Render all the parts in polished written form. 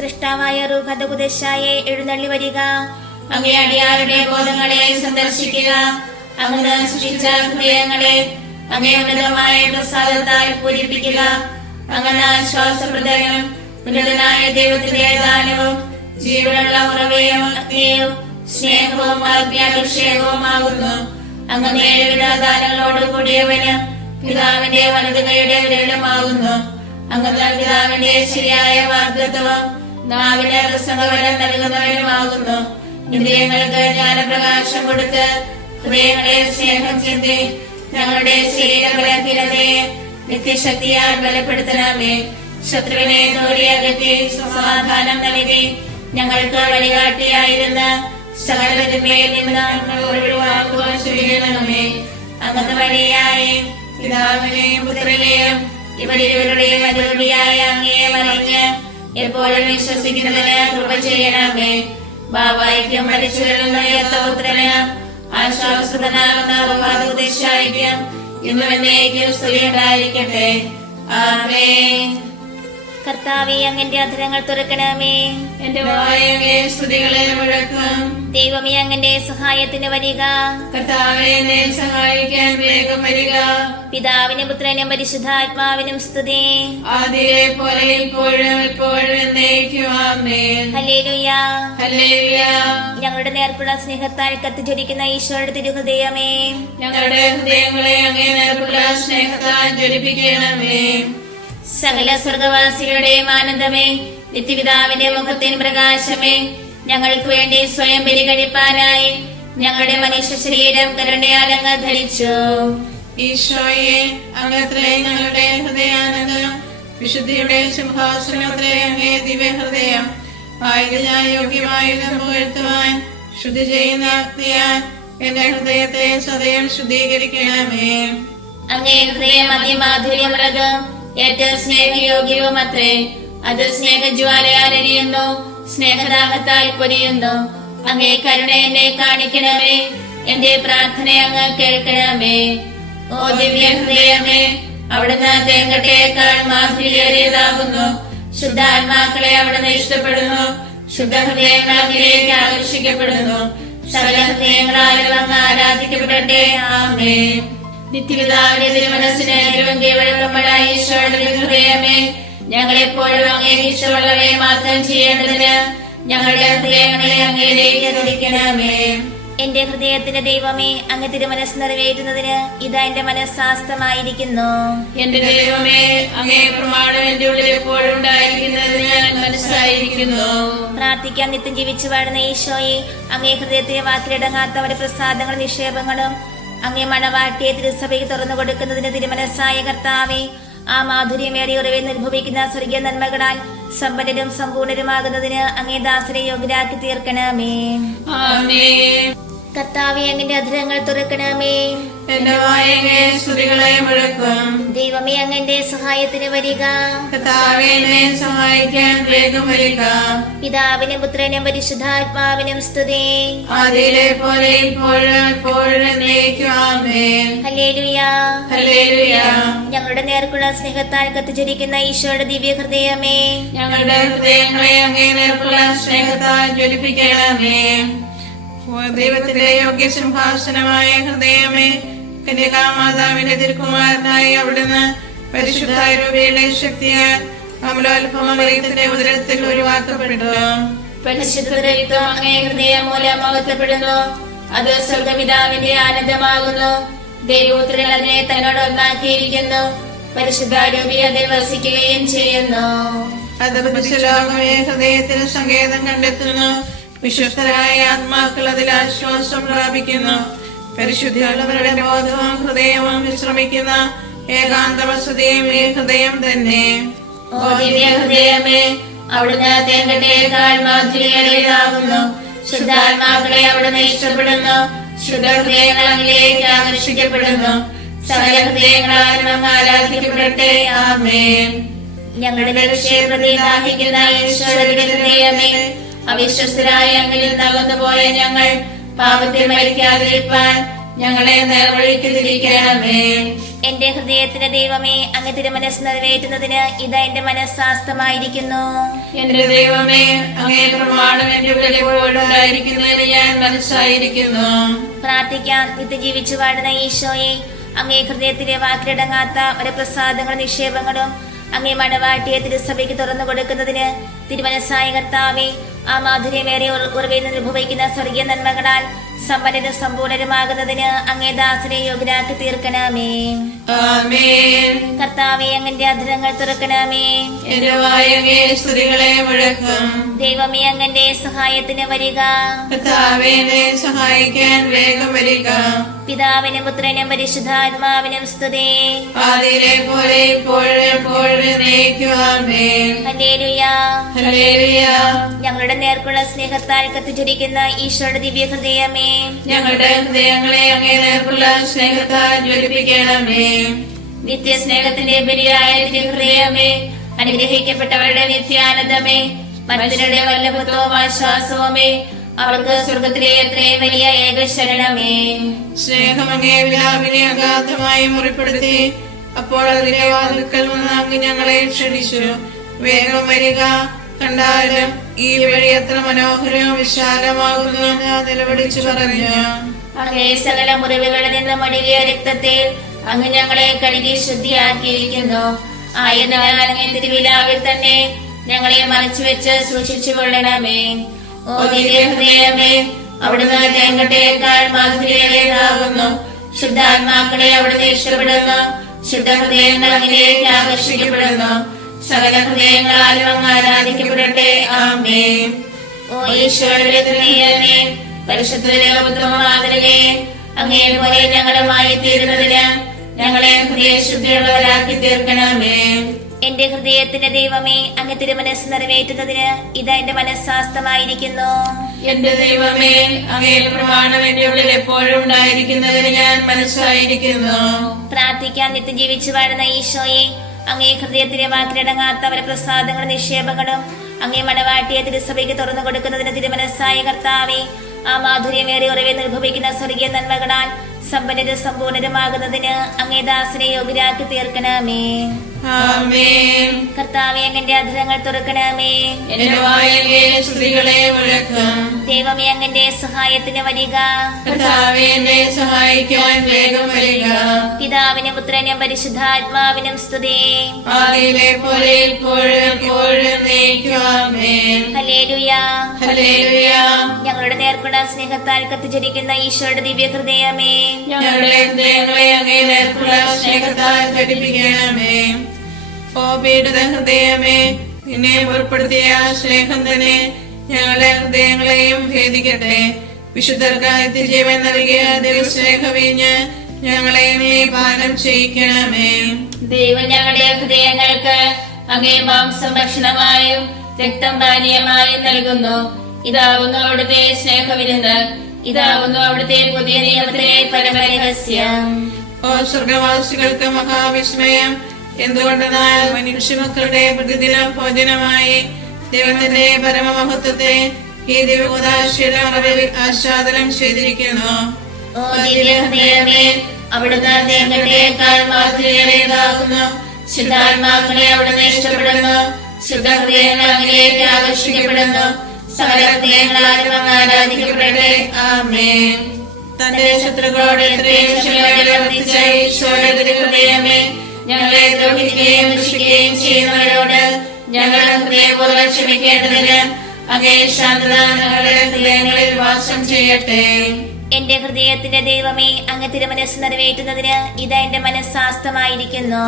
സൃഷ്ടാവായ റൂഹദകുദശായെ എഴുന്നള്ളി വരിക. അങ്ങേ അടിയാരുടെ ബോധങ്ങളെ സന്ദർശിക്കുക. അങ്ങ് സൃഷ്ടിച്ച ഹൃദയങ്ങളെ അങ്ങേ ഉന്നതമായ പ്രസാദത്താൽ പൂരിപ്പിക്കുക. അങ്ങ് ആശ്വാസപ്രദനും ഉന്നതനായ ദൈവത്തിന്റെ ദാനവും ജീവനുള്ള ഉറവയും അഗ്നിയും സ്നേഹവും ആത്മീയാഭിഷേകവുമാകുന്നു. അങ്ങ് ഏഴുവിധ ദാനങ്ങളോട് കൂടിയവന് പിതാവിന്റെ വലതുകൈയുടെ വിരലുമാകുന്നു. അങ്ങ് പിതാവിന്റെ ശരിയായ വാഗ്ദത്തവും നാവിന് പ്രസംഗവരം നൽകുന്നവനുമാകുന്നു. ഇന്ദ്രിയങ്ങൾക്ക് ജ്ഞാനപ്രകാശം കൊടുത്ത് ഹൃദയങ്ങളെ സ്നേഹം ചിന്തി ഞങ്ങളുടെ ശരീരബലഹീനതയെ നിത്യശക്തിയാൽ ബലപ്പെടുത്തണമേ. ശത്രുവിനെ ദൂരെയകറ്റി സമാധാനം നൽകി ഞങ്ങൾക്ക് വഴികാട്ടിയായിരുന്ന സകലത്തിന്മേൽ നിന്ന് ഒഴിവാക്കുവാൻ ചെയ്യണമേ. അങ്ങ് വഴിയായി പിതാവിനെയും പുത്രനെയും ഇവരിവരുടെയും അരൂപിയായ അങ്ങയെ മറിഞ്ഞ് എപ്പോഴും വിശ്വസിക്കുന്നതിന് കൃപ ചെയ്യണമേ. ബാബായിക്കും മരിച്ചവരിൽ ഉയർത്ത പുത്രന് ആശ്വാസനാകുന്ന റൂഹാദകുദശായിക്കും ഇന്നും എന്നേക്കും സ്തുതി ഉണ്ടായിരിക്കട്ടെ. ആമേൻ. കർത്താവേ, അങ്ങന്റെ അധരങ്ങൾ തുറക്കണമേ. എന്റെ വായയെ സ്തുതികളെ മുഴക്കും. ദൈവമേ, അങ്ങന്റെ സഹായത്തിന് വരിക. കർത്താവേ, എന്നെ സഹായിക്കാൻ വേഗം വരിക. പിതാവിനും പുത്രനും പരിശുദ്ധാത്മാവിനും സ്തുതി. ആദിയിലെ പോലെ ഇപ്പോഴും എപ്പോഴും എന്നേക്കും. ആമേൻ. ഹല്ലേലൂയ, ഹല്ലേലൂയ. ഞങ്ങളുടെ നേർക്കുള്ള സ്നേഹത്താൽ കത്തിജ്വലിക്കുന്ന ഈശോയുടെ തിരുഹൃദയമേ, ഞങ്ങളുടെ ഹൃദയങ്ങളെ അങ്ങേ നേർക്കുള്ള സ്നേഹത്താൽ ജ്വലിപ്പിക്കണമേ. സകല സ്വർഗവാസികളുടെയും ആനന്ദമേ, നിത്യപിതാവിന്റെ മുഖത്തിന് പ്രകാശമേ, ഞങ്ങൾക്ക് വേണ്ടി സ്വയം ബലി കഴിപ്പാനായി ഞങ്ങളുടെ മനുഷ്യ ശരീരം കരുണയാൽ അങ്ങ് ധരിച്ചു. ഈശോയെ, അങ്ങത്രേ ഞങ്ങളുടെ ഹൃദയാനന്ദം, വിശുദ്ധിയുടെ സിംഹാസനത്തിലെ അങ്ങേ ദിവ്യഹൃദയം ആയുധ യോഗ്യമായുധം പുകഴ്ത്തുവാൻ ശുദ്ധി ചെയ്യുന്ന അഗ്നിയാൽ എന്റെ ഹൃദയത്തെ സദയം ശുദ്ധീകരിക്കണമേ. അങ്ങേ ഹൃദയം അതിമാധുര്യമുള്ളതും ഏറ്റവും സ്നേഹയോഗ്യവും അത്രേ. അത് സ്നേഹജ്വാലയാൽ എരിയുന്നു, സ്നേഹദാഹത്താൽ പൊരിയുന്നു. അങ്ങേ കരുണ എന്നെ കാണിക്കണമേ. എന്റെ പ്രാർത്ഥന അങ്ങ് കേൾക്കണമേ. ഓ ദിവ്യ ഹൃദയമേ, അവിടുന്ന് തേങ്കട്ടയേക്കാൾ മാധുര്യേറിയതാകുന്നു. ശുദ്ധാത്മാക്കളെ അവിടുന്ന് ഇഷ്ടപ്പെടുന്നു. ശുദ്ധ ഹൃദയങ്ങൾ അങ്ങിലേക്ക് ആകർഷിക്കപ്പെടുന്നു. സകല ഹൃദയങ്ങളാലും അങ്ങ് ആരാധിക്കപ്പെടട്ടെ. ആമേൻ. നിത്യപിതാവിന്റെ തിരുമനസ്സിന് വഴക്കപ്പെടാൻ ഈശോയുടെ ഹൃദയമേ, ഞങ്ങളെപ്പോഴും അങ്ങേ ഇഷ്ടമുള്ളവയെ മാത്രം ചെയ്യേണ്ടതിന് ഞങ്ങളുടെ ഹൃദയങ്ങളെ അങ്ങയിലേക്ക് തുടിക്കണമേ. എന്റെ ഹൃദയത്തിന്റെ ദൈവമേ, അങ്ങ് തിരുമനസ് നിറവേറ്റുന്നതിന് ഇതാ എന്റെ മനസ്സാസ്തമായിരിക്കുന്നു. എന്റെ ദൈവമേ, അങ്ങേ പ്രമാണം എന്റെ ഉള്ളിൽ എപ്പോഴും ഉണ്ടായിരിക്കുന്നതിന് ഞാൻ മനസ്സായിരിക്കുന്നു. പ്രാർത്ഥിക്കാൻ നിത്യം ജീവിച്ചു വാഴുന്ന ഈശോയെ, അങ്ങേ ഹൃദയത്തിലെ വാക്കിലിടങ്ങാത്തവരുടെ പ്രസാദങ്ങളും നിക്ഷേപങ്ങളും അങ്ങേ മണവാട്ടിയെ തിരുസഭയ്ക്ക് തുറന്നു കൊടുക്കുന്നതിന് തിരുമനസ്സായ കർത്താവേ, ആ മാധുര്യമേറിയ ഉറവിൽ നിർഭവിക്കുന്ന സ്വർഗീയ നന്മകളാൽ സമ്പന്നരും സമ്പൂർണരുമാകുന്നതിന് അങ്ങേ ദാസരെ യോഗ്യരാക്കി തീർക്കണമേ. കർത്താവേ, അങ്ങന്റെ അധരങ്ങൾ തുറക്കണമേ. എന്റെ വായയെ സ്തുതികളെ മുഴക്കും. ദൈവമേ, അങ്ങന്റെ സഹായത്തിന് വരിക. കർത്താവേ, എന്നെ സഹായിക്കാൻ വേഗം വരിക. പിതാവിനും പുത്രനും പരിശുദ്ധാത്മാവിനും സ്തുതി. ആദിയിലെ പോലെ ഇപ്പോഴും എപ്പോഴും എന്നേക്കും. ആമേൻ. ഹല്ലേലൂയ, ഹല്ലേലൂയ. ഞങ്ങളുടെ നേർക്കുള്ള സ്നേഹത്താൽ കത്തിജ്വലിക്കുന്ന ഈശോയുടെ ദിവ്യ ഹൃദയമേ, ഞങ്ങളുടെ ഹൃദയങ്ങളെ അങ്ങേ നേർക്കുള്ള സ്നേഹത്താൽ ജ്വലിപ്പിക്കണമേ. ദൈവത്തിന്റെ യോഗ്യ സിംഹാസനമായ ഹൃദയമേ, കന്യകാമാതാവിന്റെ തിരുക്കുമാരനായി അവിടുന്ന് പരിശുദ്ധ രൂപയുടെ ശക്തിയാൽ അമലോത്ഭവത്തിന്റെ ഉദരത്തിൽ ഒഴിവാക്കപ്പെട്ടു. പരിശുദ്ധത്വം അങ്ങേ ഹൃദയം മൂലം മഹത്വപ്പെടുന്നു. അത് സ്വർഗപിതാവിന്റെ ആനന്ദമാകുന്നു. ദൈവപുത്രൻ അതിനെ തന്നോട് ഒന്നാക്കിയിരിക്കുന്നു. പരിശുദ്ധ രൂപി അതിൽ വസിക്കുകയും ചെയ്യുന്നു. അത് പുരുഷലോകമേ ഹൃദയത്തിന് സങ്കേതം കണ്ടെത്തുന്നു. വിശ്വസ്തരായ ആത്മാക്കൾ അതിൽ ആശ്വാസം പ്രാപിക്കുന്നു. പരിശുദ്ധിയുള്ളവരുടെ ബോധവും ഹൃദയവും വിശ്രമിക്കുന്ന ഏകാന്ത വസതിയും ഈ ഹൃദയം തന്നെ. ഓ ദിവ്യ ഹൃദയമേ, അവിടുന്ന് തേങ്കട്ടയേക്കാൾ മാധുര്യേറിയതാകുന്നു. ശുദ്ധാത്മാക്കളെ അവിടുന്ന് ഇഷ്ടപ്പെടുന്നു. ശുദ്ധ ഹൃദയങ്ങൾ അങ്ങിലേക്ക് ആകർഷിക്കപ്പെടുന്നു. സകല ഹൃദയങ്ങളാലും അങ്ങ് ആരാധിക്കപ്പെടട്ടെ. ആമേൻ. ഞങ്ങളുടെ രക്ഷയെ ദാഹിക്കുന്ന ഈശോയുടെ ഹൃദയമേ, അവിശ്വസ്തരായ അങ്ങിൽ നകന്നുപോയ ഞങ്ങൾ പാപത്തിൽ മരിക്കാതിരിക്കാൻ ഞങ്ങളെ നേർവഴിക്ക് തിരിക്കണമേ. എന്റെ ഹൃദയത്തിന്റെ ദൈവമേ, അങ്ങ് തിരുമനസ് നിറവേറ്റുന്നതിന് ഇതാ എന്റെ മനസ്സാസ്തമായിരിക്കുന്നു. എന്റെ ദൈവമേ, അങ്ങേ പ്രമാണം എന്റെ ഉള്ളിൽ എപ്പോഴും ഉണ്ടായിരിക്കുന്നതിന് ഞാൻ മനസ്സായിരിക്കുന്നു. പ്രാർത്ഥിക്കാം. നിത്യജീവിച്ചു വാഴുന്ന ഈശോയെ, അങ്ങേ ഹൃദയത്തിലെ വാക്കിലടങ്ങാത്ത ഒരു പ്രസാദങ്ങളും നിക്ഷേപങ്ങളും അങ്ങേ മണവാട്ടിയെ തിരുസഭയ്ക്ക് തുറന്നു കൊടുക്കുന്നതിന് തിരുമനസ്സായ കർത്താവേ, ആ മാധുര്യമേറെ ഉറവിൽ നിന്ന് അനുഭവിക്കുന്ന സ്വർഗീയ നന്മകളാൽ സമ്പന്നരും സമ്പൂർണരുമാകുന്നതിന് അങ്ങേ ദാസനെ യോഗ്യരാക്കി തീർക്കണമേ. ആമേൻ. കർത്താവേ, അങ്ങന്റെ അധരങ്ങൾ തുറക്കണമേ. എന്റെ വായങ്ങേ സ്തുതികളെ മുഴക്കും. ദൈവമേ, അങ്ങന്റെ സഹായത്തിന് വരിക. കർത്താവേ, എന്നെ സഹായിക്കാൻ വേഗം വരിക. പിതാവിനും പുത്രനും പരിശുദ്ധാത്മാവിനും സ്തുതി. ആദിയിലെ പോലെ ഇപ്പോഴും എപ്പോഴും എന്നേക്കും. ആമേൻ. ഹല്ലേലൂയ. ഹല്ലേലൂയ. ഞങ്ങളുടെ നേർക്കുള്ള സ്നേഹത്താൽ കത്തിച്ചൊരിക്കുന്ന ഈശോയുടെ ദിവ്യ ഹൃദയമേ, ഞങ്ങളുടെ ഹൃദയങ്ങളെ അങ്ങേ നേർക്കുള്ള സ്നേഹത്താൽ ജ്വലിപ്പിക്കണമേ. നിത്യസ്നേഹത്തിന്റെ ബലിയായ ഹൃദയമേ, അനുഗ്രഹിക്കപ്പെട്ടവരുടെ നിത്യാനന്ദമേ, മനുഷ്യരുടെ വല്ലഭത്വവും ആശ്വാസവുമേ, അവർക്ക് സ്വർഗത്തിലെ എത്രയും വലിയ ഏകശരണമേ. സ്നേഹം അങ്ങേ വിലാപിനെ അഗാധമായി മുറിപ്പെടുത്തി അപ്പോൾ അതിലെ വാതിൽക്കൽ വന്ന് അങ്ങ് ഞങ്ങളെ ക്ഷണിച്ചു. വേഗം വരിക, കണ്ടാലും ഈ വഴി എത്ര മനോഹരവും വിശാലമാകുന്നു ഞാൻ നിലവിളിച്ചു പറഞ്ഞു. അങ്ങേ സകല മുറിവുകളിൽ നിന്ന് മടികിയ രക്തത്തിൽ അങ്ങ് ഞങ്ങളെ കഴുകി ശുദ്ധിയാക്കിയിരിക്കുന്നു. ആയതിനാൽ അങ്ങേ തിരുവിലാവിൽ തന്നെ ഞങ്ങളെ മറച്ചുവെച്ച് സൂക്ഷിച്ചു കൊള്ളണമേ. ഓ ദിവ്യ ഹൃദയമേ, അവിടുന്ന് തേങ്കട്ടയേക്കാൾ മാധുര്യേറിയതാകുന്നു. ശുദ്ധാത്മാക്കളെ അവിടുന്ന് ഇഷ്ടപ്പെടുന്നു. ശുദ്ധഹൃദയങ്ങൾ അങ്ങിലേക്ക് ആകർഷിക്കപ്പെടുന്നു. സകല ഹൃദയങ്ങളാലും അങ്ങ് ആരാധിക്കപ്പെടട്ടെ. ആമേൻ. ഓ ഈശോയുടെ ഹൃദയമേ, പരിശുദ്ധമാതൃകേ, അങ്ങേ പോലെ ഞങ്ങളുമായി തീരുന്നതിന് ഞങ്ങളെ ഹൃദയശുദ്ധിയുള്ളവരാക്കി തീർക്കണമേ. എന്റെ ഹൃദയത്തിന്റെ ദൈവമേ, അങ്ങ് തിരുമനസ് നിറവേറ്റുന്നതിന് ഇതാ എന്റെ മനസ്സാസ്തമായിരിക്കുന്നു. എന്റെ ദൈവമേ, അങ്ങേ പ്രമാണം എന്റെ ഉള്ളിൽ എപ്പോഴും ഉണ്ടായിരിക്കുന്നതിന് ഞാൻ മനസ്സായിരിക്കുന്നു. പ്രാർത്ഥിക്കാൻ. നിത്യജീവിച്ചു വാഴുന്ന ഈശോയെ, അങ്ങേ ഹൃദയത്തിലെ വാക്കിലടങ്ങാത്ത അവരെ പ്രസാദങ്ങളും നിക്ഷേപങ്ങളും അങ്ങേ മണവാട്ടിയെ തിരുസഭയ്ക്ക് തുറന്നു കൊടുക്കുന്നതിന് തിരുമനസ്സായ കർത്താവേ, ആ മാധുര്യമേറെ ഉറവിൽ നിർഭവിക്കുന്ന സ്വർഗീയ നന്മകളാൽ സമ്പന്നരും സമ്പൂർണരുമാകുന്നതിന് അങ്ങേ ദാസനെ യോഗ്യരാക്കി തീർക്കണമേ. ആമേൻ. കർത്താവേ, അങ്ങന്റെ അധരങ്ങൾ തുറക്കണമേ. എന്റെ വായങ്ങേ സ്തുതികളെ മുഴക്കും. ദൈവമേ, അങ്ങന്റെ സഹായത്തിന് വരിക. കർത്താവേ, എന്നെ സഹായിക്കാൻ വേഗം വരിക. പിതാവിനും പുത്രനും പരിശുദ്ധാത്മാവിനും സ്തുതി. ആദിയിലെ പോലെ ഇപ്പോഴും എപ്പോഴും എന്നേക്കും. ആമേൻ. ഹല്ലേലൂയ. ഹല്ലേലൂയ. ഞങ്ങളുടെ നേർക്കുള്ള സ്നേഹത്താൽ കത്തിച്ചൊരിക്കുന്ന ഈശോയുടെ ദിവ്യ ഹൃദയമേ, ഞങ്ങളുടെ ഹൃദയങ്ങളെ അങ്ങേ നേർക്കുള്ള സ്നേഹത്താൽ ഘടിപ്പിക്കണമേ. ഓ പീഡിത ഹൃദയമേ, നിന്നെ മുറിപ്പെടുത്തിയ സ്നേഹം തന്നെ ഞങ്ങളുടെ ഹൃദയങ്ങളെയും ഭേദിക്കട്ടെ. വിശുദ്ധർക്കായി നിത്യജീവൻ നൽകിയ ദൈവസ്നേഹവീഞ്ഞ് ഞങ്ങളെയും നീ പാനം ചെയ്യിക്കണമേ. ദൈവം ഞങ്ങളുടെ ഹൃദയങ്ങൾക്ക് അങ്ങേ മാംസം ഭക്ഷണമായും രക്തം പാനീയമായും നൽകുന്നു. ഇതാവുന്നു അവിടുത്തെ സ്നേഹവിരുന്ന്. ഇതാവുന്നു അവിടുത്തെ പുതിയ നിയമത്തിലെ പരമരഹസ്യം. ഓ സ്വർഗവാസികൾക്ക് മഹാവിസ്മയം, എന്തുകൊണ്ടെന്നാൽ മനുഷ്യമക്കളുടെ പ്രതിദിന ഭോജനമായി ദൈവത്തിന്റെ പരമമഹത്വത്തെ ഈ ദിവ്യകൂദാശയുടെ മറവിൽ ആസ്വാദനം ചെയ്തിരിക്കുന്നു. ഓ ദിവ്യ ഹൃദയമേ, അവിടുന്ന് തേങ്കട്ടയേക്കാൾ മാധുര്യേറിയതാകുന്നു. ശുദ്ധാത്മാക്കളെ അവിടുന്ന് ഇഷ്ടപ്പെടുന്നു. ശുദ്ധഹൃദയങ്ങൾ അങ്ങിലേക്ക് ആകർഷിക്കപ്പെടുന്നു. സകല ഹൃദയങ്ങളാലും അങ്ങ് ആരാധിക്കപ്പെടട്ടെ. ആമേൻ. തന്റെ ശത്രുക്കളോട് എത്രയും ക്ഷമയോടെ പ്രവർത്തിച്ച ഈശോയുടെ ഹൃദയമേ, ഞങ്ങളെ ദ്രോഹിക്കുകയും ദുഷിക്കുകയും ചെയ്യുന്നവരോട് ഞങ്ങൾ ഹൃദയപൂർവ്വം ക്ഷമിക്കേണ്ടതിന് അങ്ങേ ശാന്തത ഞങ്ങളുടെ ഹൃദയങ്ങളിൽ വാസം ചെയ്യട്ടെ. എന്റെ ഹൃദയത്തിന്റെ ദൈവമേ, അങ്ങ് തിരുമനസ് നിറവേറ്റുന്നതിന് ഇതാ എന്റെ മനസ്സാസ്തമായിരിക്കുന്നു.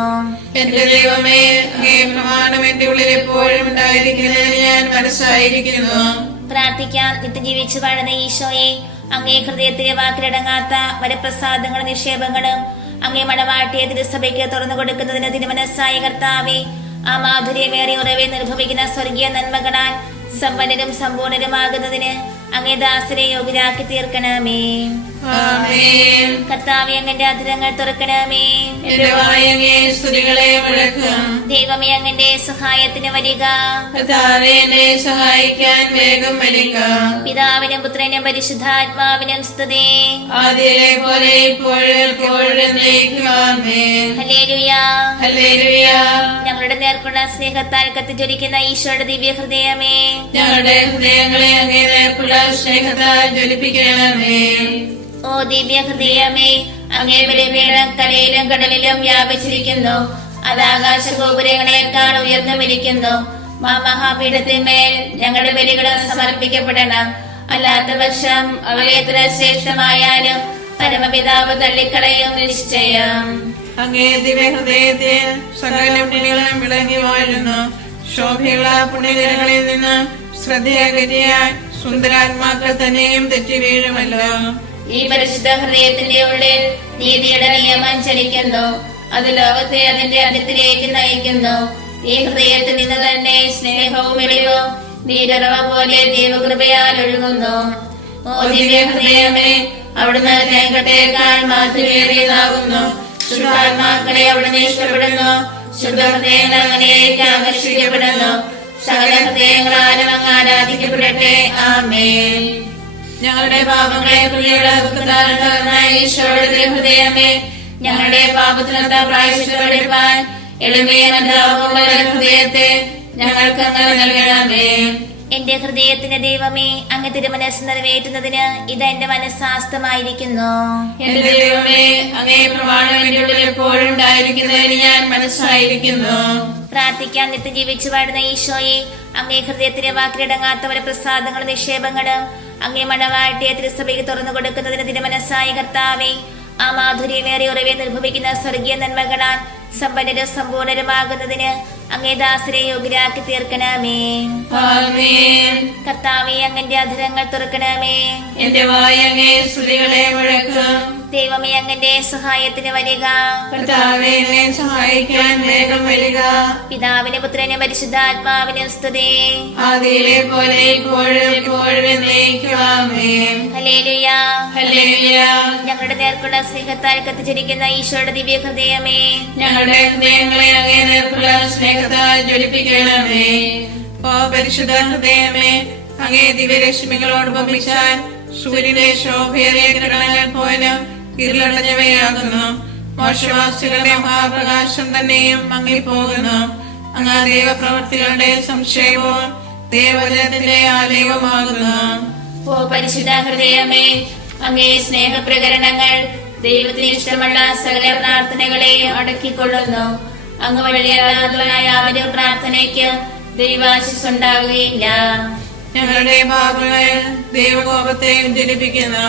എന്റെ ദൈവമേ, അങ്ങേ പ്രമാണം എന്റെ ഉള്ളിൽ എപ്പോഴും ഉണ്ടായിരിക്കുന്നതിന് ഞാൻ മനസ്സായിരിക്കുന്നു. പ്രാർത്ഥിക്കാൻ. നിത്യജീവിച്ചു വാഴുന്ന ഈശോയെ, അങ്ങേ ഹൃദയത്തിലെ വാക്കിലടങ്ങാത്ത വരപ്രസാദങ്ങളും നിക്ഷേപങ്ങളും അങ്ങേ മണവാട്ടിയെ തിരുസഭയ്ക്ക് തുറന്നു കൊടുക്കുന്നതിന് തിരുമനസ്സായ കർത്താവേ, ആ മാധുര്യമേറിയ ഉറവിൽ നിർഭവിക്കുന്ന സ്വർഗീയ നന്മകളാൽ സമ്പന്നരും സമ്പൂർണരുമാകുന്നതിന് അങ്ങേ ദാസരെ യോഗ്യരാക്കി തീർക്കണമേ. ആമേൻ. കർത്താവേ അങ്ങന്റെ അധരങ്ങൾ തുറക്കണമേ. എന്റെ വായ അങ്ങേ സ്തുതികളെ മുഴക്കും. ദൈവമേ അങ്ങന്റെ സഹായത്തിന് വരിക. കർത്താവേ എന്നെ സഹായിക്കാൻ വേഗം വരിക. പിതാവിനും പുത്രനും പരിശുദ്ധാത്മാവിനും സ്തുതി. ആദ്യയിലെ പോലെ ഇപ്പോഴും എപ്പോഴും എന്നേക്കും ആമേൻ. ഹല്ലേലൂയ. ഹല്ലേലൂയ. ഞങ്ങളുടെ നേർക്കുള്ള സ്നേഹത്താൽ കത്തിജ്വലിക്കുന്ന ഈശോയുടെ ദിവ്യ ഹൃദയമേ, ഞങ്ങളുടെ ഹൃദയങ്ങളെ അങ്ങേ നേർക്കുള്ള സ്നേഹത്താൽ ജ്വലിപ്പിക്കണമേ. ഓ ദിവ്യ ഹൃദയമേ, അങ്ങേ ബലിപീഠം കരയിലും കടലിലും വ്യാപിച്ചിരിക്കുന്നു. അത് ആകാശ ഗോപുരങ്ങളെക്കാൾ ഉയർന്നു വിരിക്കുന്നു. മഹാപീഠത്തിന്മേൽ ഞങ്ങളുടെ ബലികളും സമർപ്പിക്കപ്പെടണം. അല്ലാത്ത പക്ഷം അവയെത്ര ശ്രേഷ്ഠമായാലും പരമപിതാവ് തള്ളിക്കളയും നിശ്ചയം. അങ്ങേ ദിവ്യ ഹൃദയത്തിൽ സകല പുണ്യങ്ങളും വിളങ്ങി വാഴുന്നു. ശോഭയുള്ള പുണ്യകരങ്ങളിൽ നിന്ന് ശ്രദ്ധയകറ്റിയാൽ സുന്ദരാത്മാക്കൾ തന്നെയും തെറ്റി വീഴുമല്ലോ. ഈ പരിശുദ്ധ ഹൃദയത്തിന്റെ ഉള്ളിൽ നീതിയുടെ നിയമം ചലിക്കുന്നു. അത് ലോകത്തെ അതിന്റെ അന്ത്യത്തിലേക്ക് നയിക്കുന്നു. ഈ ഹൃദയത്തിൽ നിന്ന് തന്നെ സ്നേഹവും വെളിവും നീരുറവ പോലെ ദൈവകൃപയാൽ ഒഴുകുന്നു. ഓ ദിവ്യ ഹൃദയമേ, അവിടുന്ന് തേങ്കട്ടേക്കാൾ മാധുര്യേറിയതാകുന്നു. ശുദ്ധാത്മാക്കളെ അവിടുന്ന് ഇഷ്ടപ്പെടുന്നു. ശുദ്ധഹൃദയങ്ങൾ അങ്ങനെയൊക്കെ ആകർഷിക്കപ്പെടുന്നു. സകല ഹൃദയങ്ങളാലും അങ്ങ് ആരാധിക്കപ്പെടട്ടെ. ആമേൻ. ഞങ്ങളുടെ പാപങ്ങളെ പ്രിയയുടെ ഈശോയുടെ ഹൃദയമേ, ഞങ്ങളുടെ പാപത്തിനൊത്ത പ്രായശ്ചിത്തപ്പെടുവാൻ എളിമയെ മനോഹരമായ ഹൃദയത്തെ ഞങ്ങൾക്ക് അങ്ങ് നൽകണമേ. എന്റെ ഹൃദയത്തിന്റെ ദൈവമേ, അങ്ങ് തിരുമനസ് നിറവേറ്റുന്നതിന് ഇത് എന്റെ മനസ്സാസ്തമായിരിക്കുന്നു. എന്റെ ദൈവമേ, അങ്ങേ പ്രമാണം എന്റെ ഉള്ളിൽ എപ്പോഴും ഉണ്ടായിരിക്കുന്നതിന് ഞാൻ മനസ്സായിരിക്കുന്നു. പ്രാർത്ഥിക്കാൻ നിത്യജീവിച്ചു വാഴുന്ന ഈശോയെ, അങ്ങേ ഹൃദയത്തിലെ വാക്കിലടങ്ങാത്തവരെ പ്രസാദങ്ങളും നിക്ഷേപങ്ങളും അങ്ങേ മണവാട്ടിയെ തിരുസഭയ്ക്ക് തുറന്നു കൊടുക്കുന്നതിന് തിരുമനസ്സായ കർത്താവേ, ആ മാധുര്യമേറിയ ഉറവെ നിർഭവിക്കുന്ന സ്വർഗീയ നന്മകളാൽ സമ്പന്നരും സമ്പൂർണരുമാകുന്നതിന് അങ്ങേ ദാസരെ യോഗ്യരാക്കി തീർക്കണമേ. ആമേൻ. കർത്താവേ, അങ്ങന്റെ അധരങ്ങൾ തുറക്കണമേ. എന്റെ വായ അങ്ങേ സ്തുതികളെ മുഴക്കും. ദൈവമേ, അങ്ങന്റെ സഹായത്തിന് വരിക. കർത്താവേ എന്നെ സഹായിക്കാൻ വേഗം വരിക. പിതാവിനും പുത്രനും പരിശുദ്ധാത്മാവിനും സ്തുതി. ആദിയിലെ പോലെ ഇപ്പോഴും എപ്പോഴും എന്നേക്കും ആമേൻ. ഹല്ലേലൂയ. ഹല്ലേലൂയ. ഞങ്ങളുടെ നേർക്കുള്ള സ്നേഹത്താൽ കത്തിച്ചിരിക്കുന്ന ഈശോയുടെ ദിവ്യ ഹൃദയമേ, ഞങ്ങളുടെ ഹൃദയങ്ങളെ അങ്ങേ നേർക്കുള്ള സ്നേഹത്താൽ ജ്വലിപ്പിക്കണമേ. ഓ പരിശുദ്ധ ഹൃദയമേ, അങ്ങേ ദിവ്യരശ്മികളോട് ഉപമിച്ചാൽ സൂര്യന്റെ ശോഭയേറിയ കിരണങ്ങൾ പോലും ഇരുളടഞ്ഞവയാകുന്നു. മോശവാസികളുടെ മഹാപ്രകാശം തന്നെയും മങ്ങിപ്പോകുന്നു. അങ്ങ് ദൈവപ്രവൃത്തികളുടെ സംശയവും ദൈവവചനത്തിന്റെ ആലയവുമാകുന്നു. ഓ പരിശുദ്ധ ഹൃദയമേ, അങ്ങേ സ്നേഹപ്രകരണങ്ങൾ ദൈവത്തിന് ഇഷ്ടമുള്ള സകല പ്രാർത്ഥനകളെയും അടക്കിക്കൊള്ളുന്നു. അങ്ങ് വഴിയല്ലാത്തവനായ അവരുടെ പ്രാർത്ഥനയ്ക്ക് ദൈവാശിസ് ഉണ്ടാവുകയില്ല. ഞങ്ങളുടെ പാപങ്ങൾ ദൈവകോപത്തെ ഉജ്ജ്വലിപ്പിക്കുന്നു.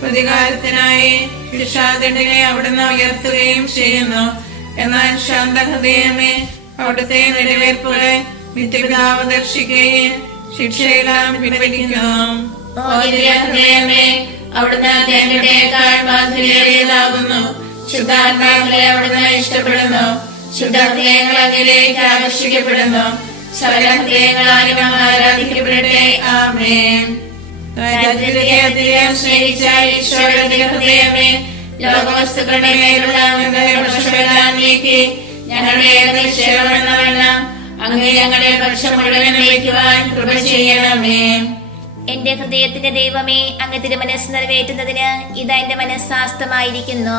പ്രതികാരത്തിനായി ശിക്ഷാദണ്ഡിനെ അവിടുന്ന് ഉയർത്തുകയും ചെയ്യുന്നു. എന്നാൽ ശാന്തഹൃദയമേ, അവിടുത്തെ നിലവേർപ്പുകളെ നിത്യപിതാവ് ദർശിക്കുകയും ശിക്ഷയെല്ലാം പിൻവലിക്കുന്നു. ഓ ദിവ്യ ഹൃദയമേ, അവിടുന്ന് തേങ്ങട്ടേക്കാൾ മാധുര്യേറിയതാകുന്നു. ശുദ്ധാത്മാക്കളെ അവിടുന്ന് ഇഷ്ടപ്പെടുന്നു. ശുദ്ധഹൃദയങ്ങൾ അങ്ങിലേക്ക് ആകർഷിക്കപ്പെടുന്നു. സകല ഹൃദയങ്ങളാലും അങ്ങ് ആരാധിക്കപ്പെടട്ടെ. ആമേൻ. സ്നേഹിച്ച ഈശോയുടെ ഹൃദയമേ, ലോകവസ്തുക്കളുടെ മേലുള്ള പക്ഷമെല്ലാം നീക്കി ഞങ്ങളുടെ നിക്ഷേപമെന്നവണ്ണം അങ്ങ് ഞങ്ങളുടെ പക്ഷം മുഴുവൻ നയിക്കുവാൻ കൃപ ചെയ്യണമേ. എന്റെ ഹൃദയത്തിന്റെ ദൈവമേ, അങ്ങ് തിരുമനസ് നിറവേറ്റുന്നതിന് ഇത് എന്റെ മനസ്സാസ്തമായിരിക്കുന്നു.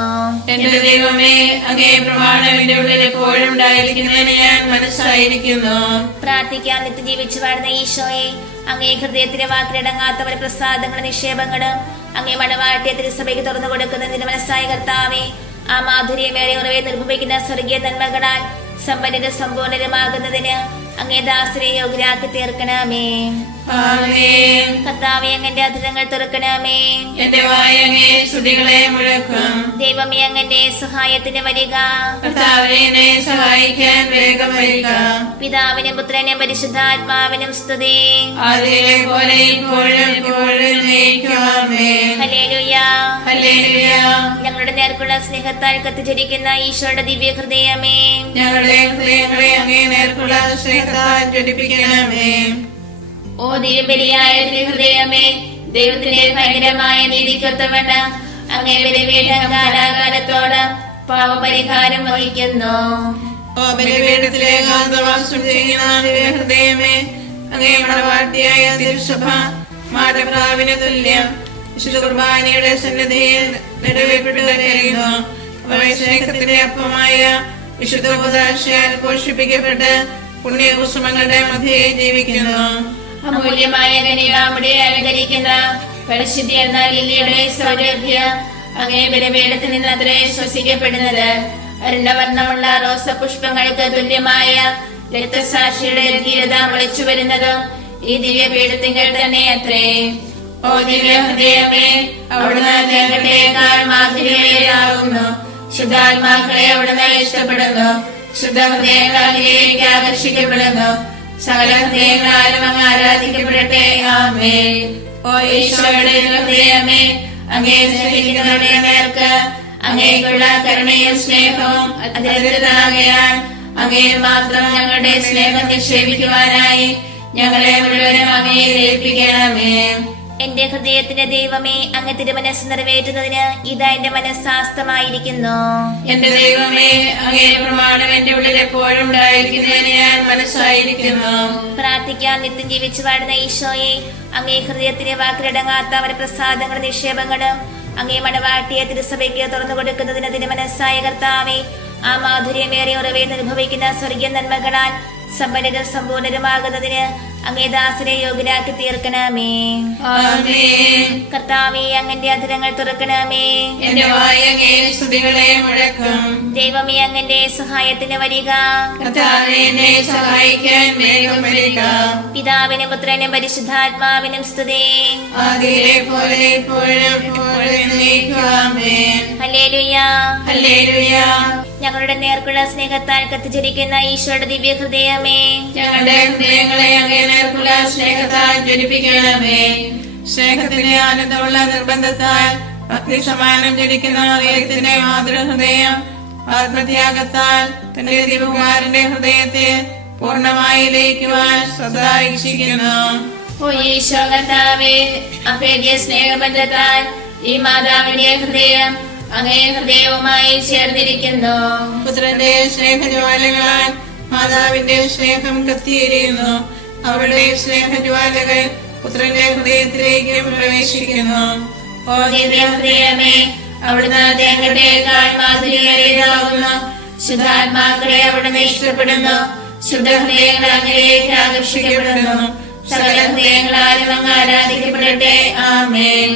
എന്റെ ദൈവമേ, അങ്ങേ പ്രമാണം എന്റെ ഉള്ളിൽ എപ്പോഴും ഉണ്ടായിരിക്കുന്നതിന് ഞാൻ മനസ്സായിരിക്കുന്നു. പ്രാർത്ഥിക്കാൻ നിത്യജീവിച്ചു വാഴുന്ന ഈശോയെ, അങ്ങേ ഹൃദയത്തിലെ വാക്കിലടങ്ങാത്തവരെ പ്രസാദങ്ങളും നിക്ഷേപങ്ങളും അങ്ങേ മണവാട്ടിയെ തിരുസഭയ്ക്ക് തുറന്നു കൊടുക്കുന്നതിന് മനസ്സായ കർത്താവേ, ആ മാധുര്യമേറിയ ഉറവെ നിർഭവിക്കുന്ന സ്വർഗീയ നന്മകളാൽ സമ്പന്നരും സമ്പൂർണരുമാകുന്നതിന് അങ്ങേ ദാസരെ യോഗ്യരാക്കി തീർക്കണമേ. ആമേൻ. കർത്താവേ, അങ്ങന്റെ അധരങ്ങൾ തുറക്കണമേ. എന്റെ വായ അങ്ങേ സ്തുതികളെ മുഴക്കും. ദൈവമേ, അങ്ങന്റെ സഹായത്തിന് വരിക. കർത്താവേ എന്നെ സഹായിക്കാൻ വേഗം വരിക. പിതാവിനും പുത്രനും പരിശുദ്ധാത്മാവിനും സ്തുതി. ആദിയിലെ പോലെ ഇപ്പോഴും എപ്പോഴും എന്നേക്കും ആമേൻ. ഹല്ലേലൂയ. ഹല്ലേലൂയ. ഞങ്ങളുടെ നേർക്കുള്ള സ്നേഹത്താൽ കത്തിച്ചിരിക്കുന്ന ഈശോയുടെ ദിവ്യ ഹൃദയമേ, ഞങ്ങളുടെ ഹൃദയങ്ങളെ അങ്ങേ നേർക്കുള്ള സ്നേഹത്താൽ ജ്വലിപ്പിക്കണമേ. ഓ ദിവ്യബലിയായ ഹൃദയമേ, ദൈവത്തിന്റെ ഭയങ്കരമായ നീതിക്കൊത്തവണ്ണം അങ്ങേ ബലിപീഠം കാലാകാലത്തോട് പാപപരിഹാരം വഹിക്കുന്നു. ഓ ബലിപീഠത്തിലെ ഏകാന്തവാസം ചെയ്യുന്ന ഹൃദയമേ, അങ്ങേ മണവാട്ടിയായ തിരുസഭ മാടപ്രാവിന് തുല്യം വിശുദ്ധ കുർബാനയുടെ സന്നിധിയിൽ നിറവേറ്റു കഴിയുന്നു. സ്നേഹത്തിന്റെ അപ്പമായ വിശുദ്ധ ഉപദാശയാൽ പോഷിപ്പിക്കപ്പെട്ട് പുണ്യകുസുമങ്ങളുടെ മധ്യേ ജീവിക്കുന്നു. അമൂല്യമായ കനികാമുടെ അലങ്കരിക്കുന്ന പരിശുദ്ധി എന്ന ലില്ലിയുടെ സൗരഭ്യം അങ്ങേ ബലിപീഠത്തിൽ നിന്ന് അത്രേ ശ്വസിക്കപ്പെടുന്നത്. അരുണവർണ്ണമുള്ള റോസപുഷ്പങ്ങൾക്ക് തുല്യമായ രക്തസാക്ഷിയുടെ ധീരത വിളിച്ചു വരുന്നതും ഈ ദിവ്യപീഠത്തിങ്കൽ തന്നെ അത്രേ. ഓ ദിവ്യ ഹൃദയമേ, അവിടുന്ന് തേങ്ങട്ടേക്കാൾ മാധുര്യമേറിയാകുന്നു. ശുദ്ധാത്മാക്കളെ അവിടുന്ന് ഇഷ്ടപ്പെടുന്നു. ശുദ്ധ ഹൃദയങ്ങളിലേക്ക് ആകർഷിക്കപ്പെടുന്നു. സകല ഹൃദയങ്ങളാലും അങ്ങ് ആരാധിക്കപ്പെടട്ടെ. ആമേൻ. ഓ ഈശോയുടെ ഹൃദയമേ, അങ്ങേ സ്നേഹിക്കുന്നവരുടെ നേർക്ക് അങ്ങേക്കുള്ള കരുണയും സ്നേഹവും അതിരതാകയാൽ അങ്ങേ മാത്രം ഞങ്ങളുടെ സ്നേഹം നിക്ഷേപിക്കുവാനായി ഞങ്ങളെ മുഴുവനും അങ്ങേ ഏൽപ്പിക്കണമേ. എന്റെ ഹൃദയത്തിന്റെ ദൈവമേ, അങ്ങ് തിരുമനസ് നിറവേറ്റുന്നതിന് ഇതാ എന്റെ മനസ്സാസ്തമായിരിക്കുന്നു. എന്റെ ദൈവമേ, അങ്ങേ പ്രമാണം എന്റെ ഉള്ളിൽ എപ്പോഴും ഉണ്ടായിരിക്കുന്നതിന് ഞാൻ മനസ്സായിരിക്കുന്നു. പ്രാർത്ഥിക്കാൻ നിത്യം ജീവിച്ചു വാഴുന്ന ഈശോയെ, അങ്ങേ ഹൃദയത്തിലെ വാക്കിലടങ്ങാത്ത വരപ്രസാദങ്ങളും നിക്ഷേപങ്ങളും അങ്ങേ മണവാട്ടിയെ തിരുസഭയ്ക്ക് തുറന്നു കൊടുക്കുന്നതിന് തിരുമനസ്സായ കർത്താവേ, ആ മാധുര്യമേറിയ ഉറവെ അനുഭവിക്കുന്ന സ്വർഗീയ നന്മകളാൽ സമ്പന്നരും സമ്പൂർണരുമാകുന്നതിന് അങ്ങേ ദാസരെ യോഗ്യരാക്കി തീർക്കണമേ. ആമേൻ. കർത്താവേ, അങ്ങന്റെ അധരങ്ങൾ തുറക്കണമേ. എന്റെ വായ അങ്ങേ സ്തുതികളെ മുഴക്കും. ദൈവമേ, അങ്ങന്റെ സഹായത്തിന് വരിക. കർത്താവേ, എന്നെ സഹായിക്കാൻ വേഗം വരിക. പിതാവിനും പുത്രനും പരിശുദ്ധാത്മാവിനും സ്തുതി. ആദിയിലെ പോലെ ഇപ്പോഴും എപ്പോഴും എന്നേക്കും. ആമേൻ. ഹല്ലേലൂയ. ഹല്ലേലൂയ. ഞങ്ങളുടെ നേർക്കുള്ള സ്നേഹത്താൽ കത്തിച്ചിരിക്കുന്ന ഈശോയുടെ ദിവ്യ ഹൃദയമേ, ഞങ്ങളുടെ ഹൃദയങ്ങളെ അങ്ങേ നേർക്കുള്ള സ്നേഹത്താൽ ജ്വലിപ്പിക്കണമേ. സ്നേഹത്തിന്റെ ആനന്ദമുള്ള നിർബന്ധത്താൽ ഭക്തി സമാനം ജ്വലിക്കുന്ന ദൈവത്തിന്റെ മാതൃഹൃദയം ആത്മത്യാഗത്താൽ തന്റെ ദിവകുമാരന്റെ ഹൃദയത്തെ പൂർണ്ണമായി ലയിക്കുവാൻ സദാ ഇച്ഛിക്കുന്നു. ഓ ഈശോ കർത്താവേ, അഭേദ്യ സ്നേഹബന്ധത്താൽ ഈ മാതാവിന്റെ ഹൃദയം അങ്ങേ ഹൃദയവുമായി ചേർന്നിരിക്കുന്നു. പുത്രന്റെ സ്നേഹജ്വാലകളാൽ മാതാവിന്റെ സ്നേഹം കത്തിയിരിക്കുന്നു. അവളുടെ സ്നേഹജ്വാലകൾ പുത്രന്റെ ഹൃദയത്തിലേക്ക് പ്രവേശിക്കുന്നു. ഓ ദിവ്യ ഹൃദയമേ, അവിടുന്ന് തേങ്ങട്ടേക്കാൾ മാധുര്യമേറിയതാകുന്നു. ശുദ്ധാത്മാക്കളെ അവിടുന്ന് ഇഷ്ടപ്പെടുന്നു. ശുദ്ധ ഹൃദയങ്ങൾ അങ്ങേക്ക് ആകർഷിക്കപ്പെടുന്നു. സകല ഹൃദയങ്ങളാലും അങ്ങ് ആരാധിക്കപ്പെടട്ടെ. ആമേൻ.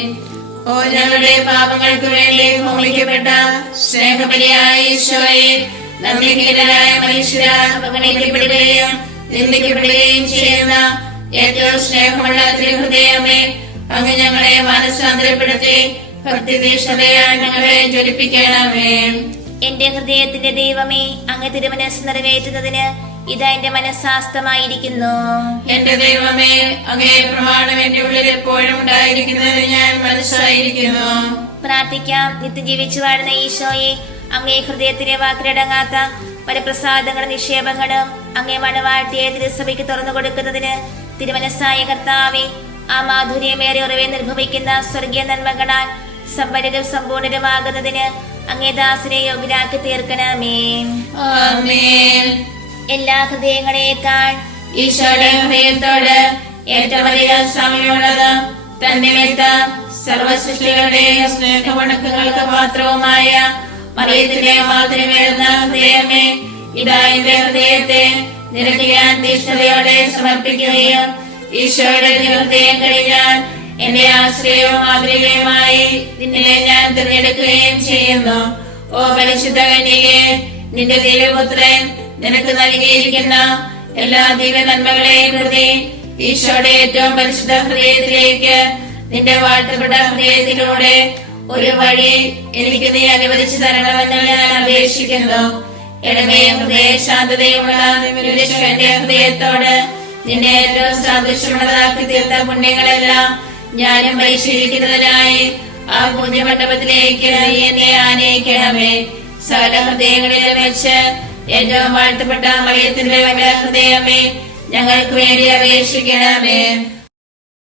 ഓ ഞങ്ങളുടെ പാപങ്ങൾക്ക് വേണ്ടി ഹോമിക്കപ്പെട്ട സ്നേഹബലിയായ ഈശോയെ, നന്ദിഹീനരായ മനുഷ്യരാൽ അവഗണിക്കപ്പെടുകയും നിന്ദിക്കപ്പെടുകയും ചെയ്യുന്ന ഏറ്റവും സ്നേഹമുള്ള തിരുഹൃദയമേ, അങ്ങ് ഞങ്ങളെ മാനസാന്തരപ്പെടുത്തി ഭക്തിതീഷ്ണതയാൽ ഞങ്ങളെ ജ്വലിപ്പിക്കണമേ. എന്റെ ഹൃദയത്തിന്റെ ദൈവമേ, അങ്ങ് തിരുമനസ് നിറവേറ്റുന്നതിന് ഇതാ എന്റെ മനസ്സാസ്തമായിരിക്കുന്നു. എന്റെ ദൈവമേ, അങ്ങേ പ്രമാണം എന്റെ ഉള്ളിൽ എപ്പോഴും ഉണ്ടായിരിക്കുന്നതിന് ഞാൻ മനസ്സായിരിക്കുന്നു. പ്രാർത്ഥിക്കാം. നിത്യം ജീവിച്ചു വാഴുന്ന ഈശോയെ, അങ്ങേ ഹൃദയത്തിലെ വാക്കിലടങ്ങാത്ത വരപ്രസാദങ്ങളും നിക്ഷേപങ്ങളും അങ്ങേ മണവാട്ടിയെ തിരുസഭയ്ക്ക് തുറന്നു കൊടുക്കുന്നതിന് തിരുമനസ്സായ കർത്താവേ, ആ മാധുര്യമേറിയ ഉറവെ നിർഭവിക്കുന്ന സ്വർഗീയ നന്മകളാൽ സമ്പന്നരും സമ്പൂർണരുമാകുന്നതിന് അങ്ങേ ദാസരെ യോഗ്യരാക്കി തീർക്കണമേ. ആമേൻ. എല്ലാ ഹൃദയങ്ങളെക്കാൾ ഈശോയുടെ ഹൃദയത്തോട് ഏറ്റവും അധികം സമയമുള്ളത് തന്നിമിത്തം സർവസൃഷ്ടികളുടെയും സ്നേഹവണക്കങ്ങൾക്ക് പാത്രവുമായ മറിയത്തിന്റെ മാതൃമേറുന്ന ഹൃദയമേ, ഇതാ എന്റെ ഹൃദയത്തെ നിനക്ക് ഞാൻ തീഷ്ണതയോടെ സമർപ്പിക്കുകയും ഈശോയുടെ ഹൃദയം കഴിഞ്ഞാൽ എന്റെ ആശ്രയവും മാതൃകയുമായി നിന്നെ ഞാൻ തിരഞ്ഞെടുക്കുകയും ചെയ്യുന്നു. ഓ പരിശുദ്ധ കന്യകേ, നിന്റെ ദിവ്യപുത്രൻ നിനക്ക് നൽകിയിരിക്കുന്ന എല്ലാ ദിവ്യ നന്മകളെയും പ്രതി ഈശോയുടെ ഏറ്റവും പരിശുദ്ധ ഹൃദയത്തിലേക്ക് നിന്റെ വാഴ്ത്തപ്പെട്ട ഹൃദയത്തിലൂടെ ഒരു വഴി എനിക്ക് നീ അനുവദിച്ചു തരണമെന്ന് ഞാൻ അപേക്ഷിക്കുന്നു. എളിമ ഹൃദയ ശാന്തതയുള്ള എന്റെ ഹൃദയത്തോട് നിന്നെ ഏറ്റവും സാദൃശ്യമുള്ളതാക്കി തീർത്ത പുണ്യങ്ങളെല്ലാം ഞാനും പരിശീലിക്കുന്നതിനായി ആ പുണ്യമണ്ഡപത്തിലേക്ക് നീ എന്നെ ആനയിക്കണമേ. സകല ഹൃദയങ്ങളിലും വെച്ച് ഏറ്റവും വാഴ്ത്തപ്പെട്ട മറിയത്തിന്റെ ഹൃദയമേ, ഞങ്ങൾക്ക് വേണ്ടി അപേക്ഷിക്കണമേ.